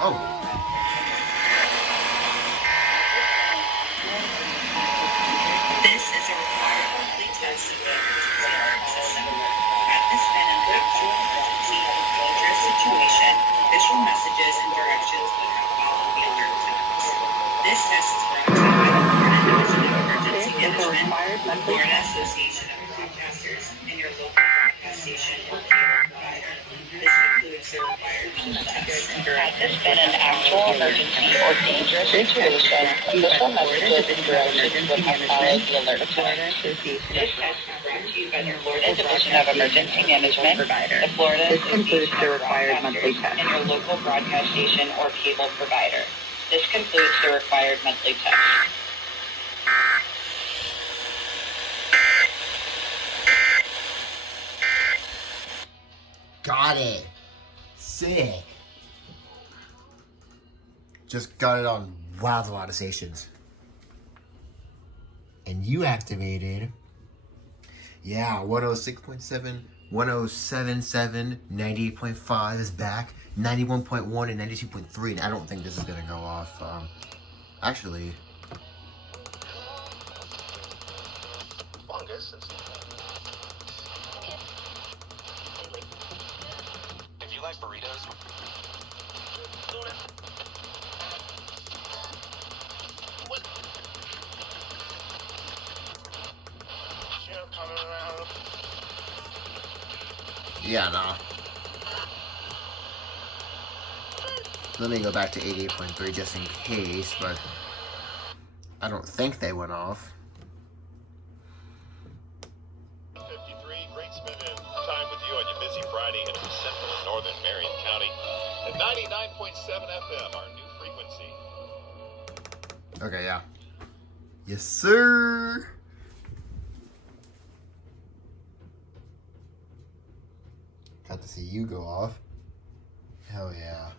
Oh. This is a required monthly test of the emergency alert system. Had this been an actual emergency or dangerous situation, visual messages and directions would have followed the alert text. This test is brought to you by the Florida Division of Emergency Management, Florida Association of Broadcasters, and your local broadcast station or cable provider. This includes the required monthly test and Had this been an actual emergency or dangerous situation, visual messages and directions would have followed the alert text. This test is brought to you by the Florida Division of Emergency Management, the Florida Association of Broadcasters, and your local broadcast station or cable provider. This concludes the required monthly test. Got it. Sick. Just got it on a lot of stations. And you activated, yeah, 106.7, 107.7, 98.5 is back, 91.1 and 92.3. And I don't think this is gonna go off. Actually, If you like burritos, yeah, nah. Let me go back to 88.3 just in case, but I don't think they went off. 53, great spending time with you on your busy Friday in central and northern Marion County at 99.7 FM, our new frequency. Okay, yeah. Yes, sir. Got to see you go off. Hell yeah.